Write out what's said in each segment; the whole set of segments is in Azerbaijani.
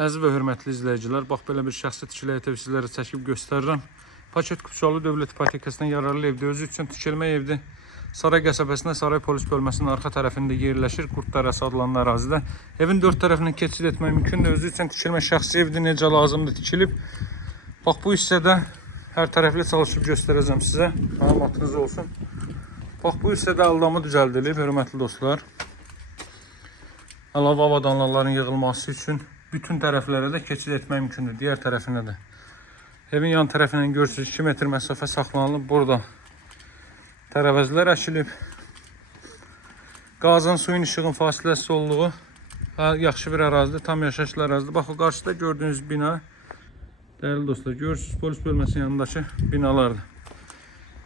Əziz və hörmətli izləyicilər, bax belə bir şəxsi tikili ev sizlərə çəkib göstərirəm. Paket Kupçalı Dövlət İpotekasından yararlı evdir. Özü üçün tikilmə evdir. Saray qəsəbəsində Saray polis bölməsinin arxa tərəfində yerləşir. Qurtdarəsi adlanan ərazidə. Evin dörd tərəfindən keçid etmək mümkündür. Özü üçün tikilmə şəxsi evdir. Necə lazımdır tikilib. Bax bu hissədə hər tərəfli çalışıb göstərəcəm sizə. Məlumatınız olsun. Bax bu hissədə aldamı düzəldilib, hörmətli dostlar. Əlavə avadanlıqların yığılması üçün bütün tərəflərə də keçid etmək mümkündür. Digər tərəfinə də. Evin yan tərəfindən görürsünüz 2 metr məsafə saxlanılıb. Burada tərəvəzlər əkilib. Qazın, suyun, işığın fasiləsi olduğu yaxşı bir ərazidir. Tam yaşayışlı ərazidir. Bax o qarşıda gördüyünüz bina. Dəyərli dostlar, görürsünüz polis bölməsinin yanındakı binalardır.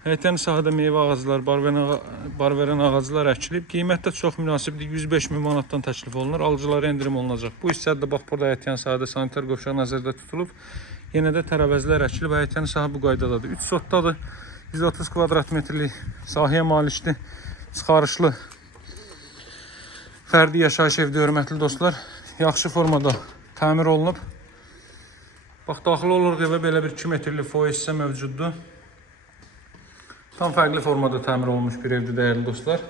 Həyətən sahədə meyvə ağacları, bar verən ağaclar əkilib. Qiymət də çox münasibdir. 105 min manatdan təklif olunur. Alıcılara endirim olunacaq. Bu hissədə bax burada həyətən sahədə sanitar qovşaq nəzərdə tutulub. Yenə də tərəvəzlər əkilib. Həyətən sahə bu qaydadadır. 3 sotdadır. 130 kvadrat metrlik sahəyə malikdir. Çıxarışlı fərdi yaşayış evdə, hörmətli dostlar. Yaxşı formada təmir olunub. Bax daxil oluruq evə, belə bir 2 metrlik foyer hissə mövcuddur. Tam fərqli formada təmir olunmuş bir evdir, dəyərli dostlar.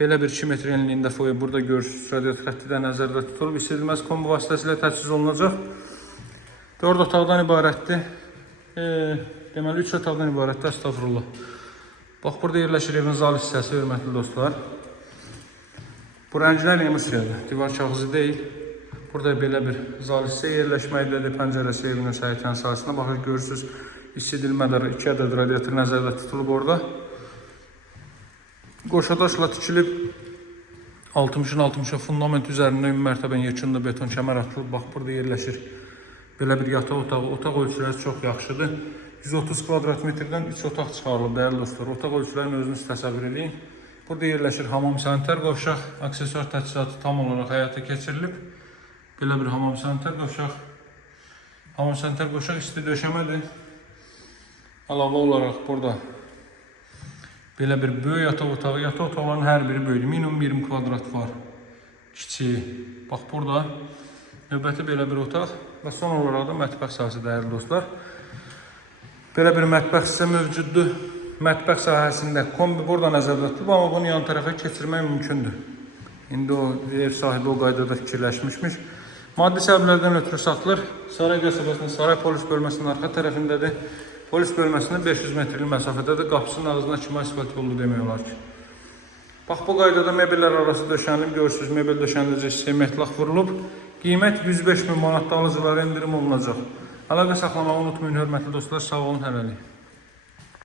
Belə bir 2 metr enliyində foyer burada görürsünüz. Radiator xətti də nəzərdə tutulub. İstədilməz kombi vasitəsilə təchiz olunacaq. 4 otaqdan ibarətdir. Deməli 3 otaqdan ibarətdir, estağfurullah. Bax burada yerləşir evin zal hissəsi, hörmətli dostlar. Bu rənglər emulsiyadır, divar kağızı deyil. Burada belə bir zal hissə yerləşməkdədir. Pəncərəsi evinin həyətən sahəsində. Baxın görürsünüz. İstidilmədə 2 ədəd radiator nəzərdə tutulub orada. Qoşadaşla tikilib 60-60 fundament üzərində ümumi mərtəbən yekunda beton kəmər atılıb. Bax burada yerləşir belə bir yataq otağı. Otaq ölçüləri çox yaxşıdır. 130 kvadrat metrdən 3 otaq çıxarılıb, dəyərli dostlar. Otaq ölçülərinin özünüz təsəvvür edin. Burada yerləşir hamam, sanitar qovşaq, aksesuar təchizatı tam olaraq həyata keçirilib. Belə bir hamam, sanitar qovşaq. Hamam, sanitar qovşaq isti döşəmədir. Əlavə olaraq burada belə bir böyük yataq otağı. Yataq otaqların hər biri böyüdür. Minimum 20 kvadrat var. Kiçiyi. Bax burada növbəti belə bir otaq və son olaraq da mətbəx sahəsi, dəyərli dostlar. Belə bir mətbəx hissə mövcuddur. Mətbəx sahəsində kombi burada nəzərdə tutulub, amma bunu yan tərəfə keçirmək mümkündür. İndi o ev sahibi o qaydada fikirləşmişmiş. Maddi səbəblərdən ötürü saxlanılır. Saray qəsəbəsinin Saray polis bölməsinin arxa tərəfindədir. Polis bölməsində 500 metrlik məsafədədir. Qapısının ağzına kimi asfalt yolu demək olar ki. Bax bu qaydada mebellər arası döşənilib. Görürsünüz, mebel döşəndirici hissəyə metlaq vurulub. Qiymət 105 min manatda alıcılara endirim olunacaq. Əlaqə saxlamağı unutmayın, hörmətli dostlar. Sağ olun, hələlik.